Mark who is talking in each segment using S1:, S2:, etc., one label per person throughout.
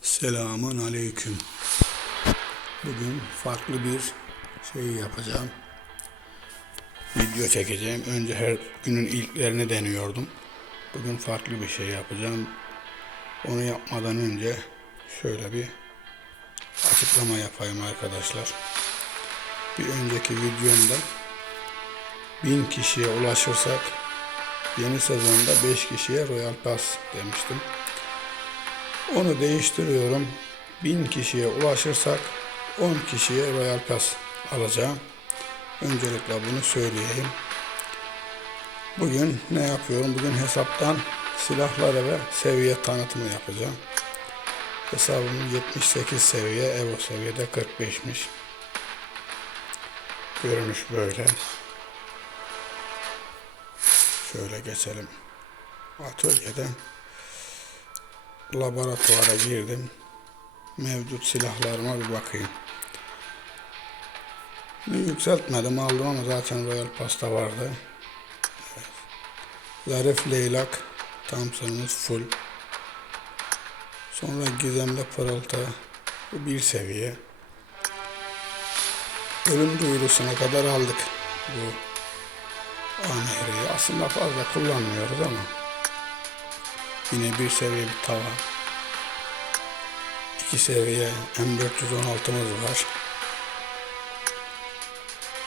S1: Selamun aleyküm. Bugün farklı bir şey yapacağım. Video çekeceğim. Önce her günün ilklerini deniyordum. Bugün farklı bir şey yapacağım. Onu yapmadan önce şöyle bir açıklama yapayım arkadaşlar. Bir önceki videomda 1000 kişiye ulaşırsak yeni sezonda 5 kişiye Royal Pass demiştim. Onu değiştiriyorum. 1000 kişiye ulaşırsak 10 kişiye Royal Pass alacağım. Öncelikle bunu söyleyeyim. Bugün ne yapıyorum? Bugün hesaptan silahlara ve seviye tanıtımı yapacağım. Hesabım 78 seviye, Evo seviyede 45'miş. Görünüş böyle. Şöyle geçelim. Atölyeden laboratuvara girdim. Mevcut silahlarıma bir bakayım. Yükseltmedim aldım ama zaten Royal Pasta vardı. Evet. Zarif leylak Thompson'ımız full. Sonra gizemli pırıltı bu bir seviye. Ölüm duyurusuna kadar aldık bu Anehri'yi. Aslında fazla kullanmıyoruz ama Yine bir seviye bir tava. İki seviye M416'mız var.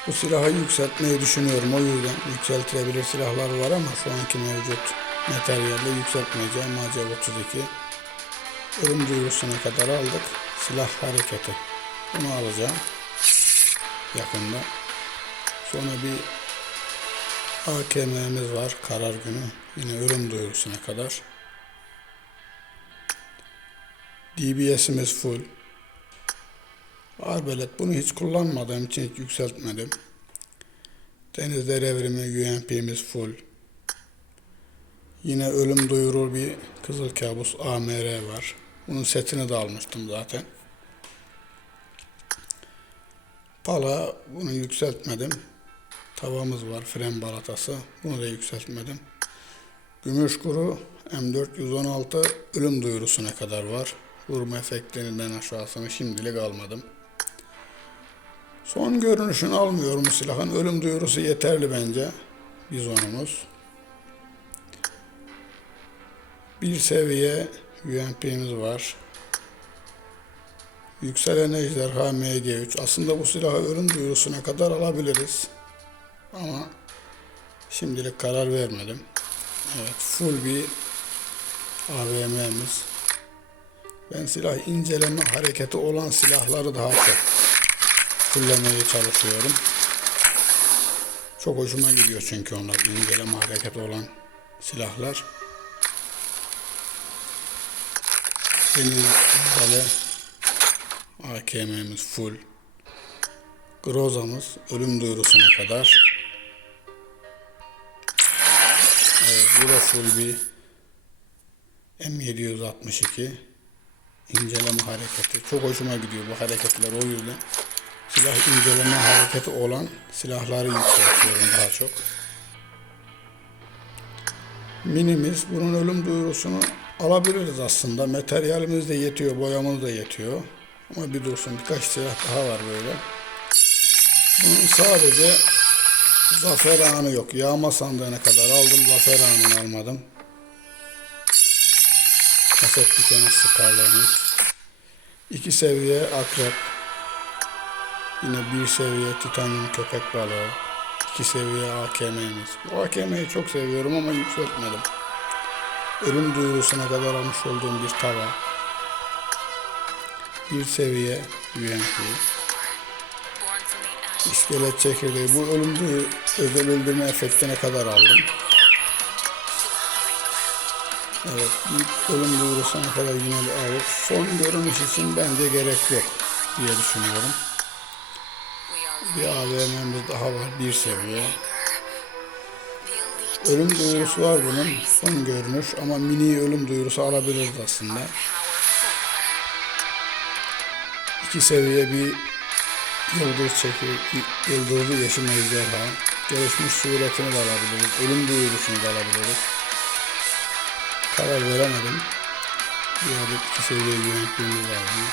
S1: Bu silahı yükseltmeyi düşünüyorum. O yüzden yükseltilebilir silahlar var ama şu anki mevcut materyalle yükseltmeyeceğim. Macev 32. Ölüm duyurusuna kadar aldık. Silah hareketi. Bunu alacağım. Yakında. Sonra bir AKM'miz var. Karar günü. Yine ölüm duyurusuna kadar. DBS'imiz full. Arbelet bunu hiç kullanmadığım için hiç yükseltmedim. Denizler evrimi UMP'miz full. Yine ölüm duyurur bir Kızıl Kabus AMR var. Bunun setini de almıştım zaten. Pala bunu yükseltmedim. Tavamız var fren balatası. Bunu da yükseltmedim. Gümüş kuru M416 ölüm duyurusuna kadar var. Vurma efektlerinden aşağısını şimdilik almadım. Son görünüşünü almıyorum silahın. Ölüm duyurusu yeterli bence. Bizonumuz. Bir seviye UMP'miz var. Yükselen ejderha MG3. Aslında bu silahı ölüm duyurusuna kadar alabiliriz. Ama şimdilik karar vermedim. Evet, full bir AVM'miz. Ben silah inceleme hareketi olan silahları daha çok kullanmaya çalışıyorum. Çok hoşuma gidiyor çünkü onlar inceleme hareketi olan silahlar. Benim böyle AKM'miz full. Groza'mız ölüm duyurusuna kadar. Evet, bu da full bir M762 inceleme hareketi. Çok hoşuma gidiyor bu hareketler o yüzden. Silah inceleme hareketi olan silahları yükseltiyorum daha çok. Minimiz bunun ölüm duyurusunu alabiliriz aslında. Materyalimiz de yetiyor, boyamız da yetiyor. Ama bir dursun birkaç silah daha var böyle. Bunun sadece zafer anı yok. Yağma sandığına kadar aldım. Zafer anını almadım. Kaset dikeni sıkarlarımız. İki seviye akrep. Yine bir seviye titanyum köpek balığı. İki seviye AKM'miz. Bu AKM'yi çok seviyorum ama yükseltmedim. Ölüm duyurusuna kadar almış olduğum bir tava. Bir seviye UMP. İskelet çekirdeği. Bu ölüm özel öldürme efektine kadar aldım. Evet, bir ölüm duyurusuna kadar yine bir alıp son görünüş için bence gerek yok diye düşünüyorum. Bir AVM'miz daha var, bir seviye. Ölüm duyurusu var bunun, son görünüş ama mini ölüm duyurusu alabiliriz aslında. İki seviye bir yıldız çeki, yıldızlı yeşil ejderha. Gelişmiş suretini de alabiliriz, ölüm duyurusunu da alabiliriz. Karar veremedim. Bir adet iki seviye yönetmemiz bunun.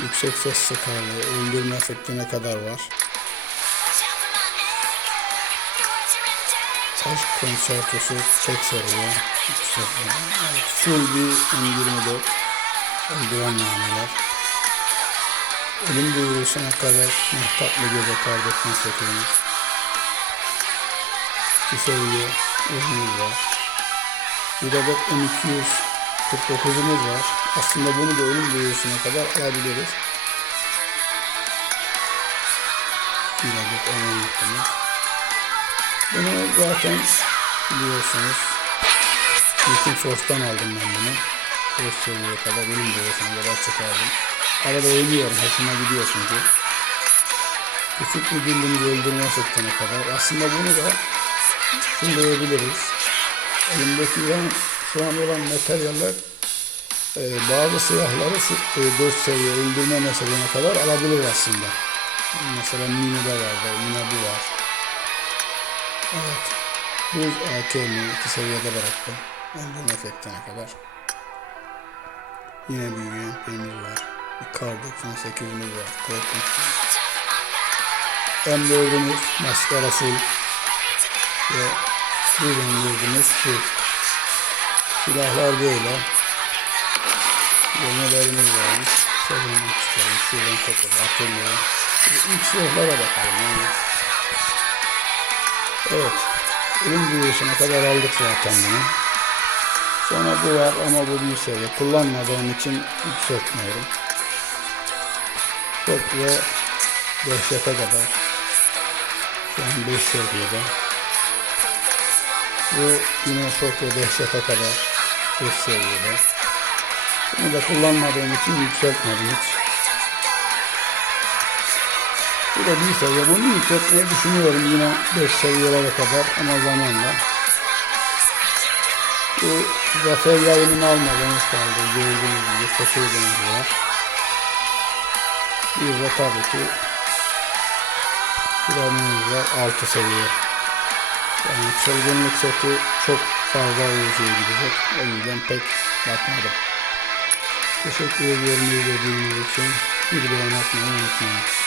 S1: Yüksek ses sıkarlığı, öldürme efektine kadar var. Aşk konsertosu tek seviye. Evet, full bir M24. Öldüren nameler. Ölüm duyurusuna kadar mehtaplı gece kardeşin setimiz. İki seviye ürünümüz var. Bir adet M249'umuz var. Aslında bunu da ölüm duyurusuna kadar alabiliriz. Bir adet M16'mız. Bunu zaten biliyorsunuz. Bütün sorstan aldım ben bunu. 5 seviyeye kadar ölüm duyurusuna kadar çıkardım. Arada oynuyorum. Hoşuma gidiyor çünkü. Küçük bir birliğimizi öldürme efektine kadar. Aslında bunu da fulleyebiliriz. Elimdeki olan, şu an olan materyaller e, bazı silahları e, 4 seviye öldürme meselene kadar alabilir aslında. Mesela mini de var da yine bu var. Evet. Buz AKM'i iki seviyede bıraktım. Öldürme efektine kadar. Yine büyüyen peynir var. Bir kar 98'imiz var. Korkunç. M4'ümüz maskara full. Ve bu M4'ümüz full. Silahlar böyle. Yemelerimiz varmış. Şuradan çıkalım. Şuradan kopalım. Atölye. İlk silahlara bakalım. Yani. Evet. Ölüm duyusuna kadar aldık zaten bunu. Sonra bu var ama bu bir seviye. Kullanmadığım için yükseltmiyorum. Çok ve dehşete kadar. Şu an 5 seviyede. Bu yine çok ve dehşete kadar 5 seviyede. Bunu da kullanmadığım için yükseltmedim hiç. Bu da bir seviye. Bunu yükseltmeyi düşünüyorum yine 5 seviyelere kadar ama zamanla. Bu zafer yayınını almadığımız kaldı. Gördüğünüz gibi taşıydığımız var. Bir de tabii ki Piramimiz var 6 seviye. Yani çılgınlık seti çok fazla uyucuya gidecek. O yüzden pek bakmadım. Teşekkür ediyorum izlediğiniz için. Bir beğen atmayı unutmayın.